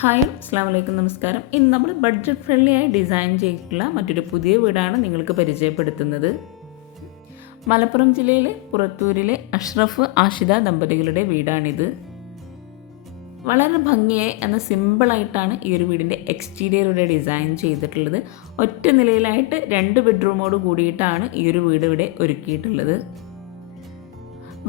Hi, അസ്സാം വലൈക്കും, നമസ്കാരം. ഇന്ന് നമ്മൾ ബഡ്ജറ്റ് ഫ്രണ്ട്ലി ആയി ഡിസൈൻ ചെയ്തിട്ടുള്ള മറ്റൊരു പുതിയ വീടാണ് നിങ്ങൾക്ക് പരിചയപ്പെടുത്തുന്നത്. മലപ്പുറം ജില്ലയിലെ പുറത്തൂരിലെ അഷ്റഫ് ആഷിദ ദമ്പതികളുടെ വീടാണിത്. വളരെ ഭംഗിയായി എന്ന സിമ്പിളായിട്ടാണ് ഈ ഒരു വീടിൻ്റെ എക്സ്റ്റീരിയർ ഇവിടെ ഡിസൈൻ ചെയ്തിട്ടുള്ളത്. ഒറ്റ നിലയിലായിട്ട് 2 ബെഡ്റൂമോട് കൂടിയിട്ടാണ് ഈ ഒരു വീട് ഇവിടെ ഒരുക്കിയിട്ടുള്ളത്.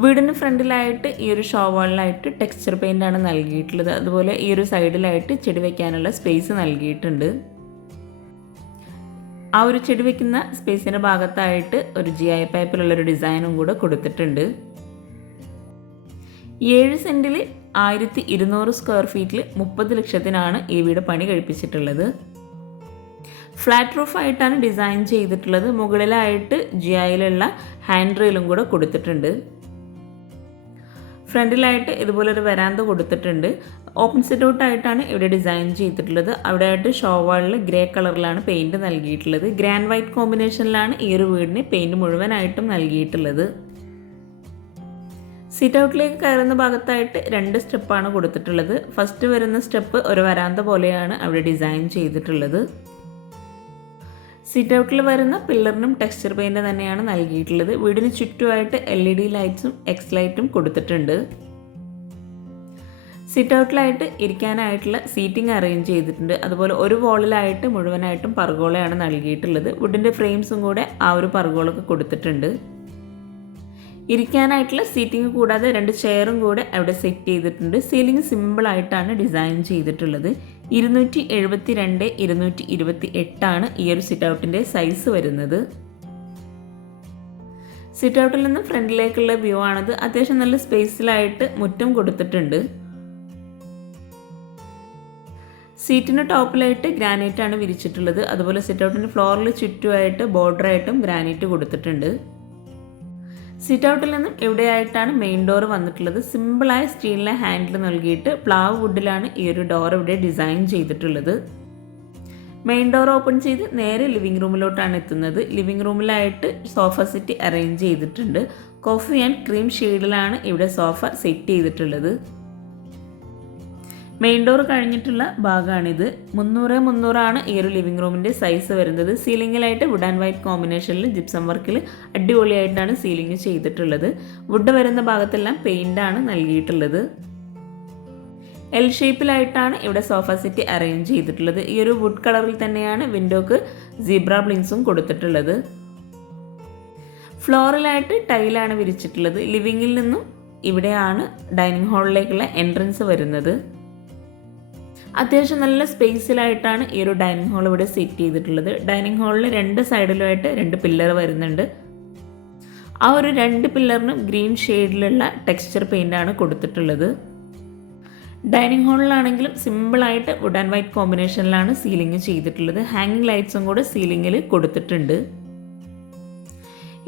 വീടിന് ഫ്രണ്ടിലായിട്ട് ഈ ഒരു ഷോവാളിലായിട്ട് ടെക്സ്ചർ പെയിൻ്റാണ് നൽകിയിട്ടുള്ളത്. അതുപോലെ ഈ ഒരു സൈഡിലായിട്ട് ചെടി വയ്ക്കാനുള്ള സ്പേസ് നൽകിയിട്ടുണ്ട്. ആ ഒരു ചെടി വയ്ക്കുന്ന സ്പേസിൻ്റെ ഭാഗത്തായിട്ട് ഒരു GI പൈപ്പിലുള്ളൊരു ഡിസൈനും കൂടെ കൊടുത്തിട്ടുണ്ട്. 7 സെൻറ്റിൽ 1200 സ്ക്വയർ ഫീറ്റിൽ 30 ലക്ഷത്തിനാണ് ഈ വീട് പണി കഴിപ്പിച്ചിട്ടുള്ളത്. ഫ്ലാറ്റ് റൂഫായിട്ടാണ് ഡിസൈൻ ചെയ്തിട്ടുള്ളത്. മുകളിലായിട്ട് GIയിലുള്ള ഹാൻഡ് റെയിലും കൂടെ കൊടുത്തിട്ടുണ്ട്. ഫ്രണ്ടിലായിട്ട് ഇതുപോലൊരു വരാന്ത കൊടുത്തിട്ടുണ്ട്. ഓപ്പൺ സിറ്റ് ഔട്ടായിട്ടാണ് ഇവിടെ ഡിസൈൻ ചെയ്തിട്ടുള്ളത്. അവിടെ ആയിട്ട് ഷോവാളിൽ ഗ്രേ കളറിലാണ് പെയിൻറ്റ് നൽകിയിട്ടുള്ളത്. ഗ്രാൻഡ് വൈറ്റ് കോമ്പിനേഷനിലാണ് ഈ ഒരു വീടിന് പെയിൻറ്റ് മുഴുവനായിട്ടും നൽകിയിട്ടുള്ളത്. സിറ്റ് ഔട്ടിലേക്ക് കയറുന്ന ഭാഗത്തായിട്ട് 2 സ്റ്റെപ്പാണ് കൊടുത്തിട്ടുള്ളത്. ഫസ്റ്റ് വരുന്ന സ്റ്റെപ്പ് ഒരു വരാന്ത പോലെയാണ് അവിടെ ഡിസൈൻ ചെയ്തിട്ടുള്ളത്. സിറ്റ് ഔട്ടിൽ വരുന്ന പില്ലറിനും ടെക്സ്ചർ പെയിൻറ് തന്നെയാണ് നൽകിയിട്ടുള്ളത്. വീടിന് ചുറ്റുമായിട്ട് LED ലൈറ്റ്സും എക്സ് ലൈറ്റും കൊടുത്തിട്ടുണ്ട്. സിറ്റ് ഔട്ടിലായിട്ട് ഇരിക്കാനായിട്ടുള്ള സീറ്റിംഗ് അറേഞ്ച് ചെയ്തിട്ടുണ്ട്. അതുപോലെ ഒരു വോളിലായിട്ട് മുഴുവനായിട്ടും പർഗോളയാണ് നൽകിയിട്ടുള്ളത്. വുഡിൻ്റെ ഫ്രെയിംസും കൂടെ ആ ഒരു പർഗോളൊക്കെ കൊടുത്തിട്ടുണ്ട്. ഇരിക്കാനായിട്ടുള്ള സീറ്റിംഗ് കൂടാതെ 2 ചെയറും കൂടെ അവിടെ സെറ്റ് ചെയ്തിട്ടുണ്ട്. സീലിംഗ് സിമ്പിളായിട്ടാണ് ഡിസൈൻ ചെയ്തിട്ടുള്ളത്. 272 228 ഈ ഒരു സിറ്റ് ഔട്ടിൻ്റെ സൈസ് വരുന്നത്. സിറ്റ് ഔട്ടിൽ നിന്ന് ഫ്രണ്ടിലേക്കുള്ള വ്യൂ ആണത്. അത്യാവശ്യം നല്ല സ്പേസിലായിട്ട് മുറ്റം കൊടുത്തിട്ടുണ്ട്. സീറ്റിന് ടോപ്പിലായിട്ട് ഗ്രാനൈറ്റാണ് വിരിച്ചിട്ടുള്ളത്. അതുപോലെ സിറ്റ് ഔട്ടിൻ്റെ ഫ്ലോറിൽ ചുറ്റുമായിട്ട് ബോർഡറായിട്ടും ഗ്രാനൈറ്റ് കൊടുത്തിട്ടുണ്ട്. സിറ്റ് ഔട്ടിൽ നിന്നും ഇവിടെയായിട്ടാണ് മെയിൻ ഡോർ വന്നിട്ടുള്ളത്. സിമ്പിളായ സ്റ്റീലിലെ ഹാൻഡിൽ നൽകിയിട്ട് പ്ലാവ് വുഡിലാണ് ഈ ഒരു ഡോർ ഇവിടെ ഡിസൈൻ ചെയ്തിട്ടുള്ളത്. മെയിൻ ഡോർ ഓപ്പൺ ചെയ്ത് നേരെ ലിവിംഗ് റൂമിലോട്ടാണ് എത്തുന്നത്. ലിവിംഗ് റൂമിലായിട്ട് സോഫ സെറ്റ് അറേഞ്ച് ചെയ്തിട്ടുണ്ട്. കോഫി ആൻഡ് ക്രീം ഷെയ്ഡിലാണ് ഇവിടെ സോഫ സെറ്റ് ചെയ്തിട്ടുള്ളത്. മെയിൻ ഡോർ കഴിഞ്ഞിട്ടുള്ള ഭാഗമാണിത്. 300 ഈ ഒരു ലിവിംഗ് റൂമിൻ്റെ സൈസ് വരുന്നത്. സീലിംഗിലായിട്ട് വുഡ് ആൻഡ് വൈറ്റ് കോമ്പിനേഷനിൽ ജിപ്സം വർക്കിൽ അടിപൊളിയായിട്ടാണ് സീലിംഗ് ചെയ്തിട്ടുള്ളത്. വുഡ് വരുന്ന ഭാഗത്തെല്ലാം പെയിൻ്റാണ് നൽകിയിട്ടുള്ളത്. L ഷേപ്പിലായിട്ടാണ് ഇവിടെ സോഫ സെറ്റ് അറേഞ്ച് ചെയ്തിട്ടുള്ളത്. ഈ ഒരു വുഡ് കളറിൽ തന്നെയാണ് വിൻഡോക്ക് സീബ്ര ബ്ലിങ്സും കൊടുത്തിട്ടുള്ളത്. ഫ്ലോറിലായിട്ട് ടൈലാണ് വിരിച്ചിട്ടുള്ളത്. ലിവിങ്ങിൽ നിന്നും ഇവിടെയാണ് ഡൈനിങ് ഹാളിലേക്കുള്ള എൻട്രൻസ് വരുന്നത്. അത്യാവശ്യം നല്ല സ്പേസിലായിട്ടാണ് ഈ ഒരു ഡൈനിങ് ഹാൾ ഇവിടെ സെറ്റ് ചെയ്തിട്ടുള്ളത്. ഡൈനിങ് ഹാളിൽ 2 സൈഡിലുമായിട്ട് 2 പില്ലർ വരുന്നുണ്ട്. ആ ഒരു 2 പില്ലറിനും ഗ്രീൻ ഷെയ്ഡിലുള്ള ടെക്സ്ചർ പെയിൻ്റാണ് കൊടുത്തിട്ടുള്ളത്. ഡൈനിങ് ഹാളിലാണെങ്കിലും സിമ്പിളായിട്ട് വുഡ് ആൻഡ് വൈറ്റ് കോമ്പിനേഷനിലാണ് സീലിംഗ് ചെയ്തിട്ടുള്ളത്. ഹാങ്ങിങ് ലൈറ്റ്സും കൂടെ സീലിംഗിൽ കൊടുത്തിട്ടുണ്ട്.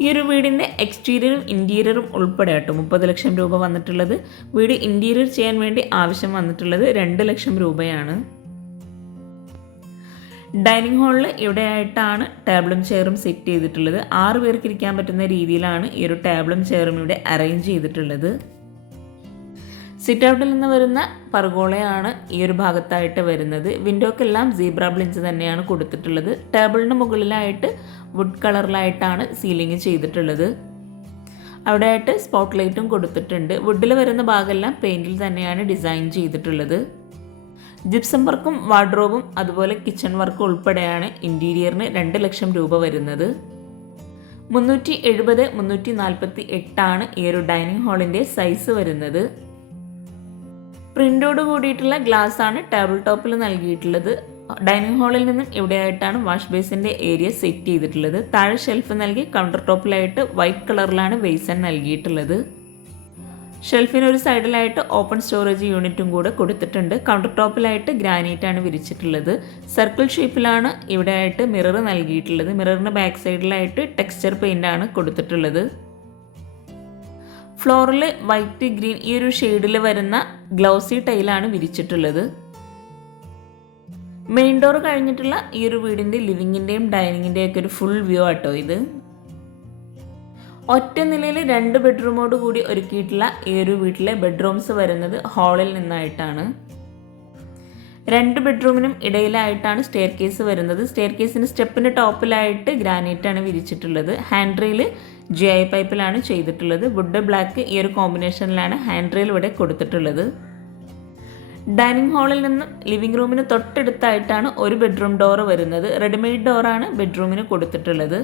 ഈ ഒരു വീടിൻ്റെ എക്സ്റ്റീരിയറും ഇൻറ്റീരിയറും ഉൾപ്പെടെ 30 ലക്ഷം രൂപ വന്നിട്ടുള്ളത്. വീട് ഇൻറ്റീരിയർ ചെയ്യാൻ വേണ്ടി ആവശ്യം വന്നിട്ടുള്ളത് 2 ലക്ഷം രൂപയാണ്. ഡൈനിങ് ഹാളിൽ ഇവിടെയായിട്ടാണ് ടേബിളും ചെയറും സെറ്റ് ചെയ്തിട്ടുള്ളത്. 6 പേർക്ക് ഇരിക്കാൻ പറ്റുന്ന രീതിയിലാണ് ഈ ഒരു ടേബിളും ചെയറും ഇവിടെ അറേഞ്ച് ചെയ്തിട്ടുള്ളത്. സിറ്റ് ഔട്ടിൽ നിന്ന് വരുന്ന പർഗോളയാണ് ഈ ഒരു ഭാഗത്തായിട്ട് വരുന്നത്. വിൻഡോക്കെല്ലാം സീബ്ര ബ്ലിൻസ് തന്നെയാണ് കൊടുത്തിട്ടുള്ളത്. ടേബിളിന് മുകളിലായിട്ട് വുഡ് കളറിലായിട്ടാണ് സീലിംഗ് ചെയ്തിട്ടുള്ളത്. അവിടെയായിട്ട് സ്പോട്ട് ലൈറ്റും കൊടുത്തിട്ടുണ്ട്. വുഡിൽ വരുന്ന ഭാഗമെല്ലാം പെയിൻറ്റിൽ തന്നെയാണ് ഡിസൈൻ ചെയ്തിട്ടുള്ളത്. ജിപ്സം വർക്കും വാർഡ്രോബും അതുപോലെ കിച്ചൺ വർക്കും ഉൾപ്പെടെയാണ് ഇൻറ്റീരിയറിന് 2 ലക്ഷം രൂപ വരുന്നത്. 370 348 ഈ ഒരു ഡൈനിങ് ഹാളിൻ്റെ സൈസ് വരുന്നത്. പ്രിൻ്റോട് കൂടിയിട്ടുള്ള ഗ്ലാസ് ആണ് ടേബിൾ ടോപ്പിൽ നൽകിയിട്ടുള്ളത്. ഡൈനിങ് ഹാളിൽ നിന്നും ഇവിടെയായിട്ടാണ് വാഷ് ബേസിൻ്റെ ഏരിയ സെറ്റ് ചെയ്തിട്ടുള്ളത്. താഴെ ഷെൽഫ് നൽകി കൗണ്ടർ ടോപ്പിലായിട്ട് വൈറ്റ് കളറിലാണ് ബേസൺ നൽകിയിട്ടുള്ളത്. ഷെൽഫിന് ഒരു സൈഡിലായിട്ട് ഓപ്പൺ സ്റ്റോറേജ് യൂണിറ്റും കൂടെ കൊടുത്തിട്ടുണ്ട്. കൗണ്ടർ ടോപ്പിലായിട്ട് ഗ്രാനൈറ്റാണ് വിരിച്ചിട്ടുള്ളത്. സർക്കിൾ ഷേപ്പിലാണ് ഇവിടെയായിട്ട് മിറർ നൽകിയിട്ടുള്ളത്. മിററിന് ബാക്ക് സൈഡിലായിട്ട് ടെക്സ്ചർ പെയിൻ്റാണ് കൊടുത്തിട്ടുള്ളത്. ഫ്ലോറിൽ വൈറ്റ് ഗ്രീൻ ഈ ഒരു ഷെയ്ഡിൽ വരുന്ന ഗ്ലൗസി ടൈലാണ് വിരിച്ചിട്ടുള്ളത്. മെയിൻ ഡോർ കഴിഞ്ഞിട്ടുള്ള ഈ ഒരു വീടിൻ്റെ ലിവിങ്ങിൻ്റെയും ഡൈനിങ്ങിൻ്റെയും ഒക്കെ ഒരു ഫുൾ വ്യൂ ആട്ടോ ഇത്. ഒറ്റ നിലയിൽ 2 ബെഡ്റൂമോട് കൂടി ഒരുക്കിയിട്ടുള്ള ഈ ഒരു വീട്ടിലെ ബെഡ്റൂംസ് വരുന്നത് ഹാളിൽ നിന്നായിട്ടാണ്. 2 ബെഡ്റൂമിനും ഇടയിലായിട്ടാണ് സ്റ്റെയർ കേസ് വരുന്നത്. സ്റ്റെയർ കേസിൻ്റെ സ്റ്റെപ്പിൻ്റെ ടോപ്പിലായിട്ട് ഗ്രാനൈറ്റാണ് വിരിച്ചിട്ടുള്ളത്. ഹാൻഡ് റെയിൽ GI പൈപ്പിലാണ് ചെയ്തിട്ടുള്ളത്. വുഡ് ബ്ലാക്ക് ഈ ഒരു കോമ്പിനേഷനിലാണ് ഹാൻഡ് റെയിൽ ഇവിടെ കൊടുത്തിട്ടുള്ളത്. ഡൈനിങ് ഹാളിൽ നിന്നും ലിവിംഗ് റൂമിന് തൊട്ടടുത്തായിട്ടാണ് ഒരു ബെഡ്റൂം ഡോറ് വരുന്നത്. റെഡിമെയ്ഡ് ഡോറാണ് ബെഡ്റൂമിന് കൊടുത്തിട്ടുള്ളത്.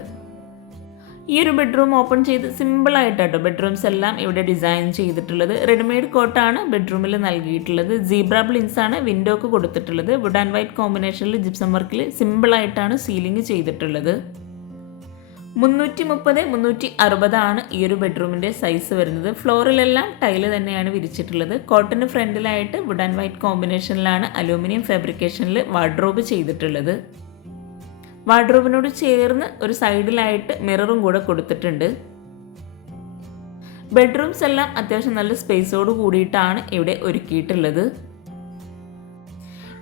ഈ ഒരു ബെഡ്റൂം ഓപ്പൺ ചെയ്ത് സിമ്പിളായിട്ടാട്ടോ ബെഡ്റൂംസ് എല്ലാം ഇവിടെ ഡിസൈൻ ചെയ്തിട്ടുള്ളത്. റെഡിമെയ്ഡ് കോട്ടാണ് ബെഡ്റൂമിൽ നൽകിയിട്ടുള്ളത്. സീബ്ര ബ്ലിൻസ് ആണ് വിൻഡോക്ക് കൊടുത്തിട്ടുള്ളത്. വുഡ് ആൻഡ് വൈറ്റ് കോമ്പിനേഷനിൽ ജിപ്സം വർക്കിൽ സിമ്പിളായിട്ടാണ് സീലിംഗ് ചെയ്തിട്ടുള്ളത്. 330-360 ആണ് ഈ ഒരു ബെഡ്റൂമിൻ്റെ സൈസ് വരുന്നത്. ഫ്ലോറിലെല്ലാം ടൈല് തന്നെയാണ് വിരിച്ചിട്ടുള്ളത്. കോട്ടന് ഫ്രണ്ടിലായിട്ട് വുഡ് ആൻഡ് വൈറ്റ് കോമ്പിനേഷനിലാണ് അലൂമിനിയം ഫാബ്രിക്കേഷനിൽ വാർഡ്രോബ് ചെയ്തിട്ടുള്ളത്. വാർഡ്രോബിനോട് ചേർന്ന് ഒരു സൈഡിലായിട്ട് മിററും കൂടെ കൊടുത്തിട്ടുണ്ട്. ബെഡ്റൂംസ് എല്ലാം അത്യാവശ്യം നല്ല സ്പേസോട് കൂടിയിട്ടാണ് ഇവിടെ ഒരുക്കിയിട്ടുള്ളത്.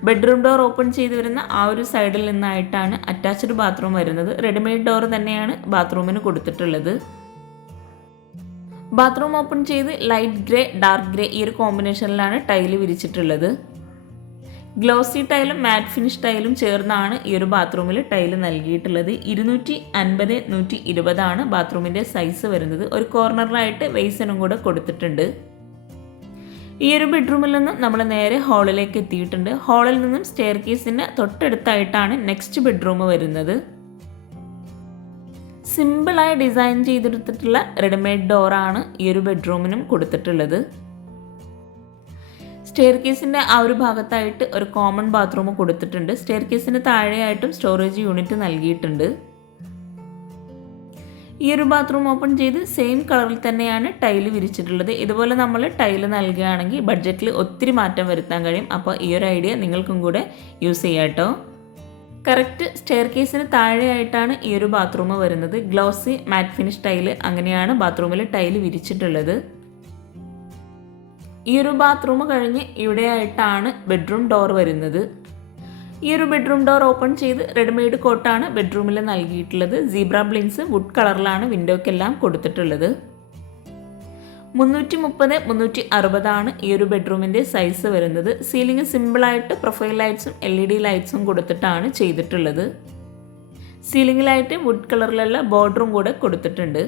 ബെഡ്റൂം ഡോർ ഓപ്പൺ ചെയ്ത് വരുന്ന ആ ഒരു സൈഡിൽ നിന്നായിട്ടാണ് അറ്റാച്ച്ഡ് ബാത്റൂം വരുന്നത്. റെഡിമെയ്ഡ് ഡോർ തന്നെയാണ് ബാത്റൂമിന് കൊടുത്തിട്ടുള്ളത്. ബാത്റൂം ഓപ്പൺ ചെയ്ത് ലൈറ്റ് ഗ്രേ, ഡാർക്ക് ഗ്രേ ഈ ഒരു കോമ്പിനേഷനിലാണ് ടൈല് വിരിച്ചിട്ടുള്ളത്. ഗ്ലോസി ടൈലും മാറ്റ് ഫിനിഷ് ടൈലും ചേർന്നാണ് ഈ ഒരു ബാത്റൂമിൽ ടൈല് നൽകിയിട്ടുള്ളത്. 250-120 ആണ് ബാത്റൂമിൻ്റെ സൈസ് വരുന്നത്. ഒരു കോർണറിലായിട്ട് വെയ്സനും കൂടെ കൊടുത്തിട്ടുണ്ട്. ഈ ഒരു ബെഡ്റൂമിൽ നിന്നും നമ്മൾ നേരെ ഹാളിലേക്ക് എത്തിയിട്ടുണ്ട്. ഹാളിൽ നിന്നും സ്റ്റെയർ കേസിന് തൊട്ടടുത്തായിട്ടാണ് നെക്സ്റ്റ് ബെഡ്റൂം വരുന്നത്. സിമ്പിളായി ഡിസൈൻ ചെയ്തെടുത്തിട്ടുള്ള റെഡിമെയ്ഡ് ഡോറാണ് ഈ ഒരു ബെഡ്റൂമിനും കൊടുത്തിട്ടുള്ളത്. സ്റ്റെയർ കേസിൻ്റെ ആ ഒരു ഭാഗത്തായിട്ട് ഒരു കോമൺ ബാത്റൂം കൊടുത്തിട്ടുണ്ട്. സ്റ്റെയർ കേസിന് താഴെയായിട്ടും സ്റ്റോറേജ് യൂണിറ്റ് നൽകിയിട്ടുണ്ട്. ഈ ഒരു ബാത്റൂം ഓപ്പൺ ചെയ്ത് സെയിം കളറിൽ തന്നെയാണ് ടൈല് വിരിച്ചിട്ടുള്ളത്. ഇതുപോലെ നമ്മൾ ടൈല് നൽകുകയാണെങ്കിൽ ബഡ്ജറ്റിൽ ഒത്തിരി മാറ്റം വരുത്താൻ കഴിയും. അപ്പോൾ ഈ ഒരു ഐഡിയ നിങ്ങൾക്കും കൂടെ യൂസ് ചെയ്യാം കേട്ടോ. കറക്റ്റ് സ്റ്റെയർ കേസിന് താഴെയായിട്ടാണ് ഈ ഒരു ബാത്റൂം വരുന്നത്. ഗ്ലോസി മാറ്റ് ഫിനിഷ് ടൈല് അങ്ങനെയാണ് ബാത്റൂമിൽ ടൈല് വിരിച്ചിട്ടുള്ളത്. ഈ ഒരു ബാത്റൂം കഴിഞ്ഞ് ഇവിടെയായിട്ടാണ് ബെഡ്റൂം ഡോർ വരുന്നത്. ഈ ഒരു ബെഡ്റൂം ഡോർ ഓപ്പൺ ചെയ്ത് റെഡിമെയ്ഡ് കോട്ടാണ് ബെഡ്റൂമിൽ നൽകിയിട്ടുള്ളത്. സീബ്ര ബ്ലിൻസ് വുഡ് കളറിലാണ് വിൻഡോക്കെല്ലാം കൊടുത്തിട്ടുള്ളത്. 330-360 ആണ് ഈ ഒരു ബെഡ്റൂമിൻ്റെ സൈസ് വരുന്നത്. സീലിംഗ് സിമ്പിളായിട്ട് പ്രൊഫൈൽ ലൈറ്റ്സും LED ലൈറ്റ്സും കൊടുത്തിട്ടാണ് ചെയ്തിട്ടുള്ളത്. സീലിംഗിലായിട്ട് വുഡ് കളറിലുള്ള ബോർഡറും കൂടെ കൊടുത്തിട്ടുണ്ട്.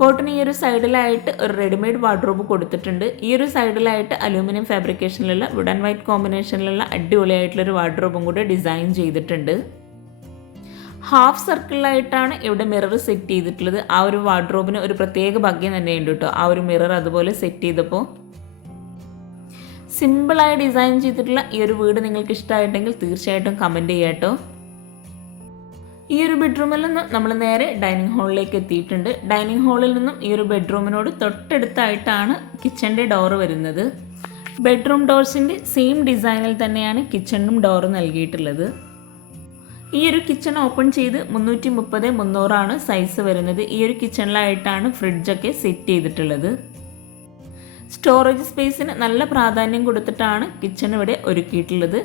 കോട്ടിന് ഈ ഒരു സൈഡിലായിട്ട് ഒരു റെഡിമെയ്ഡ് വാർഡ്രോബ് കൊടുത്തിട്ടുണ്ട്. ഈ ഒരു സൈഡിലായിട്ട് അലൂമിനിയം ഫാബ്രിക്കേഷനിലുള്ള വുഡ് ആൻഡ് വൈറ്റ് കോമ്പിനേഷനിലുള്ള അടിപൊളിയായിട്ടുള്ളൊരു വാർഡ്രോബും കൂടെ ഡിസൈൻ ചെയ്തിട്ടുണ്ട്. ഹാഫ് സർക്കിളിലായിട്ടാണ് ഇവിടെ മിറർ സെറ്റ് ചെയ്തിട്ടുള്ളത്. ആ ഒരു വാർഡ്രോബിന് ഒരു പ്രത്യേക ഭംഗി തന്നെയുണ്ട് കേട്ടോ. ആ ഒരു മിറർ അതുപോലെ സെറ്റ് ചെയ്തപ്പോൾ സിമ്പിളായി ഡിസൈൻ ചെയ്തിട്ടുള്ള ഈ ഒരു വീട് നിങ്ങൾക്ക് ഇഷ്ടമായിട്ടെങ്കിൽ തീർച്ചയായിട്ടും കമൻറ്റ് ചെയ്യാം കേട്ടോ. ഈ ഒരു ബെഡ്റൂമിൽ നിന്നും നമ്മൾ നേരെ ഡൈനിങ് ഹാളിലേക്ക് എത്തിയിട്ടുണ്ട്. ഡൈനിങ് ഹാളിൽ നിന്നും ഈ ഒരു ബെഡ്റൂമിനോട് തൊട്ടടുത്തായിട്ടാണ് കിച്ചൻ്റെ ഡോറ് വരുന്നത്. ബെഡ്റൂം ഡോർസിൻ്റെ സെയിം ഡിസൈനിൽ തന്നെയാണ് കിച്ചണിനും ഡോറ് നൽകിയിട്ടുള്ളത്. ഈ ഒരു കിച്ചൺ ഓപ്പൺ ചെയ്ത് 330-300 ആണ് സൈസ് വരുന്നത്. ഈ ഒരു കിച്ചണിലായിട്ടാണ് ഫ്രിഡ്ജൊക്കെ സെറ്റ് ചെയ്തിട്ടുള്ളത്. സ്റ്റോറേജ് സ്പേസിന് നല്ല പ്രാധാന്യം കൊടുത്തിട്ടാണ് കിച്ചൺ ഇവിടെ ഒരുക്കിയിട്ടുള്ളത്.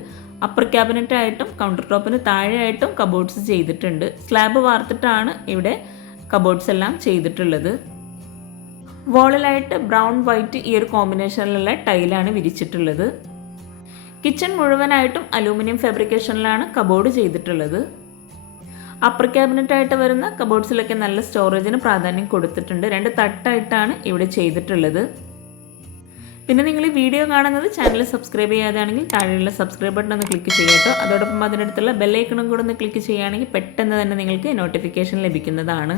അപ്പർ ക്യാബിനറ്റ് ആയിട്ടും കൗണ്ടർ ടോപ്പിന് താഴെയായിട്ടും കബോർഡ്സ് ചെയ്തിട്ടുണ്ട്. സ്ലാബ് വാർത്തിട്ടാണ് ഇവിടെ കബോർഡ്സ് എല്ലാം ചെയ്തിട്ടുള്ളത്. വോളിലായിട്ട് ബ്രൗൺ വൈറ്റ് ഈ ഒരു കോമ്പിനേഷനിലുള്ള ടൈലാണ് വിരിച്ചിട്ടുള്ളത്. കിച്ചൺ മുഴുവനായിട്ടും അലൂമിനിയം ഫാബ്രിക്കേഷനിലാണ് കബോർഡ് ചെയ്തിട്ടുള്ളത്. അപ്പർ ക്യാബിനറ്റായിട്ട് വരുന്ന കബോർഡ്സിലൊക്കെ നല്ല സ്റ്റോറേജിന് പ്രാധാന്യം കൊടുത്തിട്ടുണ്ട്. 2 തട്ടായിട്ടാണ് ഇവിടെ ചെയ്തിട്ടുള്ളത്. പിന്നെ നിങ്ങൾ ഈ വീഡിയോ കാണുന്നത് ചാനൽ സബ്സ്ക്രൈബ് ചെയ്യാതെയാണെങ്കിൽ താഴെയുള്ള സബ്സ്ക്രൈബ് ബട്ടൺ ഒന്ന് ക്ലിക്ക് ചെയ്യാട്ടോ. അതോടൊപ്പം അതിനടുത്തുള്ള ബെല്ലൈക്കണും കൂടെ ഒന്ന് ക്ലിക്ക് ചെയ്യുകയാണെങ്കിൽ പെട്ടെന്ന് തന്നെ നിങ്ങൾക്ക് നോട്ടിഫിക്കേഷൻ ലഭിക്കുന്നതാണ്.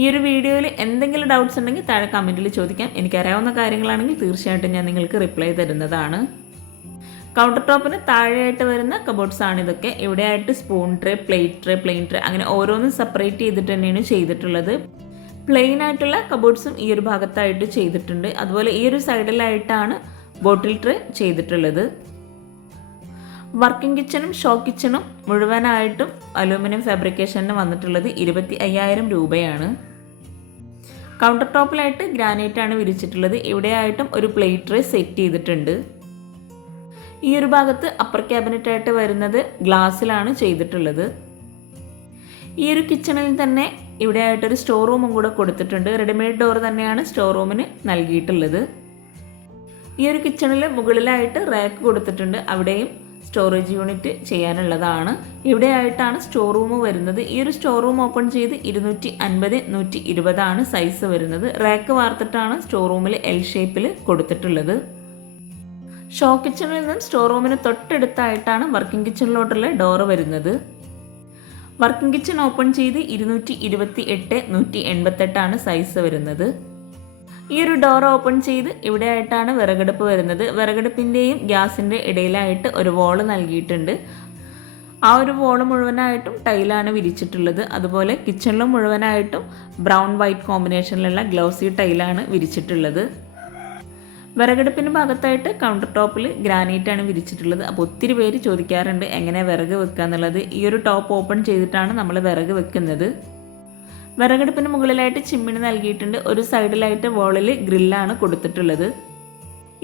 ഈ ഒരു വീഡിയോയിൽ എന്തെങ്കിലും ഡൗട്ട്സ് ഉണ്ടെങ്കിൽ താഴെ കമൻറ്റിൽ ചോദിക്കാം. എനിക്കറിയാവുന്ന കാര്യങ്ങളാണെങ്കിൽ തീർച്ചയായിട്ടും ഞാൻ നിങ്ങൾക്ക് റിപ്ലൈ തരുന്നതാണ്. കൗണ്ടർ ടോപ്പിന് താഴെയായിട്ട് വരുന്ന കബോർഡ്സ് ആണ് ഇതൊക്കെ. ഇവിടെയായിട്ട് spoon tray, plate tray, plain tray അങ്ങനെ ഓരോന്നും സെപ്പറേറ്റ് ചെയ്തിട്ട് തന്നെയാണ് ചെയ്തിട്ടുള്ളത്. പ്ലെയിൻ ആയിട്ടുള്ള കബോർഡ്സും ഈ ഒരു ഭാഗത്തായിട്ട് ചെയ്തിട്ടുണ്ട്. അതുപോലെ ഈ ഒരു സൈഡിലായിട്ടാണ് ബോട്ടിൽ ട്രേ ചെയ്തിട്ടുള്ളത്. വർക്കിംഗ് കിച്ചണും ഷോ കിച്ചണും മുഴുവനായിട്ടും അലൂമിനിയം ഫാബ്രിക്കേഷന് വന്നിട്ടുള്ളത് 25,000 രൂപയാണ്. കൗണ്ടർ ടോപ്പിലായിട്ട് ഗ്രാനൈറ്റ് ആണ് വിരിച്ചിട്ടുള്ളത്. ഇവിടെയായിട്ടും ഒരു പ്ലേറ്റ് ട്രേ സെറ്റ് ചെയ്തിട്ടുണ്ട്. ഈ ഒരു ഭാഗത്ത് അപ്പർ ക്യാബിനറ്റ് ആയിട്ട് വരുന്നത് ഗ്ലാസ്സിലാണ് ചെയ്തിട്ടുള്ളത്. ഈ ഒരു കിച്ചണിൽ തന്നെ ഇവിടെ ആയിട്ടൊരു സ്റ്റോർ റൂമും കൂടെ കൊടുത്തിട്ടുണ്ട്. റെഡിമെയ്ഡ് ഡോർ തന്നെയാണ് സ്റ്റോർ റൂമിന് നൽകിയിട്ടുള്ളത്. ഈ ഒരു കിച്ചണിൽ മുകളിലായിട്ട് റാക്ക് കൊടുത്തിട്ടുണ്ട്. അവിടെയും സ്റ്റോറേജ് യൂണിറ്റ് ചെയ്യാനുള്ളതാണ്. ഇവിടെയായിട്ടാണ് സ്റ്റോർ റൂം വരുന്നത്. ഈ ഒരു സ്റ്റോർ റൂം ഓപ്പൺ ചെയ്ത് 250x120 സൈസ് വരുന്നത്. റാക്ക് വാർത്തിട്ടാണ് സ്റ്റോർ റൂമിൽ എൽ ഷേപ്പിൽ കൊടുത്തിട്ടുള്ളത്. ഷോ കിച്ചണിൽ നിന്നും സ്റ്റോർ റൂമിന് തൊട്ടടുത്തായിട്ടാണ് വർക്കിംഗ് കിച്ചണിലോട്ടുള്ള ഡോറ് വരുന്നത്. വർക്കിംഗ് കിച്ചൺ ഓപ്പൺ ചെയ്ത് 228x188 സൈസ് വരുന്നത്. ഈ ഒരു ഡോർ ഓപ്പൺ ചെയ്ത് ഇവിടെ ആയിട്ടാണ് വിറകടുപ്പ് വരുന്നത്. വിറകടുപ്പിൻ്റെയും ഗ്യാസിൻ്റെ ഇടയിലായിട്ട് ഒരു വോള് നൽകിയിട്ടുണ്ട്. ആ ഒരു വോള് മുഴുവനായിട്ടും ടൈലാണ് വിരിച്ചിട്ടുള്ളത്. അതുപോലെ കിച്ചണിലും മുഴുവനായിട്ടും ബ്രൗൺ വൈറ്റ് കോമ്പിനേഷനിലുള്ള ഗ്ലോസി ടൈലാണ് വിരിച്ചിട്ടുള്ളത്. വിറകടുപ്പിന് ഭാഗത്തായിട്ട് കൗണ്ടർ ടോപ്പിൽ ഗ്രാനൈറ്റാണ് വിരിച്ചിട്ടുള്ളത്. അപ്പോൾ ഒത്തിരി പേര് ചോദിക്കാറുണ്ട് എങ്ങനെ വിറക് വെക്കുക എന്നുള്ളത്. ഈ ഒരു ടോപ്പ് ഓപ്പൺ ചെയ്തിട്ടാണ് നമ്മൾ വിറക് വെക്കുന്നത്. വിറകടുപ്പിന് മുകളിലായിട്ട് ചിമ്മിണി നൽകിയിട്ടുണ്ട്. ഒരു സൈഡിലായിട്ട് വോളിൽ ഗ്രില്ലാണ് കൊടുത്തിട്ടുള്ളത്.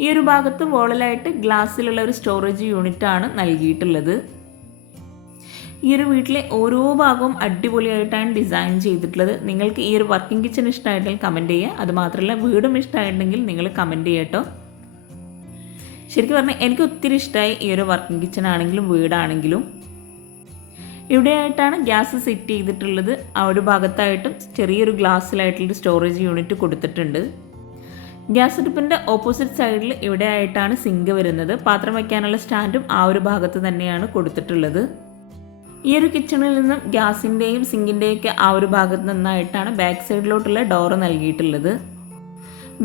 ഈ ഒരു ഭാഗത്ത് വോളിലായിട്ട് ഗ്ലാസ്സിലുള്ള ഒരു സ്റ്റോറേജ് യൂണിറ്റാണ് നൽകിയിട്ടുള്ളത്. ഈ ഒരു വീട്ടിലെ ഓരോ ഭാഗവും അടിപൊളിയായിട്ടാണ് ഡിസൈൻ ചെയ്തിട്ടുള്ളത്. നിങ്ങൾക്ക് ഈ ഒരു വർക്കിംഗ് കിച്ചൺ ഇഷ്ടമായിട്ടെങ്കിൽ കമൻറ്റ് ചെയ്യുക. അതുമാത്രമല്ല വീടും ഇഷ്ടമായിട്ടുണ്ടെങ്കിൽ നിങ്ങൾ കമൻറ്റ് ചെയ്യട്ടോ. ശരിക്കും പറഞ്ഞാൽ എനിക്ക് ഒത്തിരി ഇഷ്ടമായി ഈ ഒരു വർക്കിംഗ് കിച്ചൺ ആണെങ്കിലും വീടാണെങ്കിലും. ഇവിടെയായിട്ടാണ് ഗ്യാസ് സെറ്റ് ചെയ്തിട്ടുള്ളത്. ആ ഒരു ഭാഗത്തായിട്ടും ചെറിയൊരു ഗ്ലാസ്സിലായിട്ടുള്ളൊരു സ്റ്റോറേജ് യൂണിറ്റ് കൊടുത്തിട്ടുണ്ട്. ഗ്യാസ് അടുപ്പിൻ്റെ ഓപ്പോസിറ്റ് സൈഡിൽ ഇവിടെ ആയിട്ടാണ് സിങ്ക് വരുന്നത്. പാത്രം വയ്ക്കാനുള്ള സ്റ്റാൻഡും ആ ഒരു ഭാഗത്ത് തന്നെയാണ് കൊടുത്തിട്ടുള്ളത്. ഈ ഒരു കിച്ചണിൽ നിന്നും ഗ്യാസിൻ്റെയും സിങ്കിൻ്റെയൊക്കെ ആ ഒരു ഭാഗത്ത് നിന്നായിട്ടാണ് ബാക്ക് സൈഡിലോട്ടുള്ള ഡോറ് നൽകിയിട്ടുള്ളത്.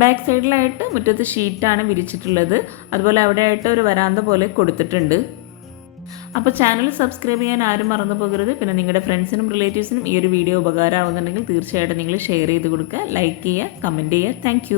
ബാക്ക് സൈഡിലായിട്ട് മുറ്റത്ത് ഷീറ്റാണ് വിരിച്ചിട്ടുള്ളത്. അതുപോലെ അവിടെ ആയിട്ട് ഒരു വരാന്ത പോലെ കൊടുത്തിട്ടുണ്ട്. അപ്പോൾ ചാനൽ സബ്സ്ക്രൈബ് ചെയ്യാൻ ആരും മറന്നു പോകരുത്. പിന്നെ നിങ്ങളുടെ ഫ്രണ്ട്സിനും റിലേറ്റീവ്സിനും ഈ ഒരു വീഡിയോ ഉപകാരമാവുന്നുണ്ടെങ്കിൽ തീർച്ചയായിട്ടും നിങ്ങൾ ഷെയർ ചെയ്ത് കൊടുക്കുക, ലൈക്ക് ചെയ്യുക, കമൻറ്റ് ചെയ്യുക. താങ്ക്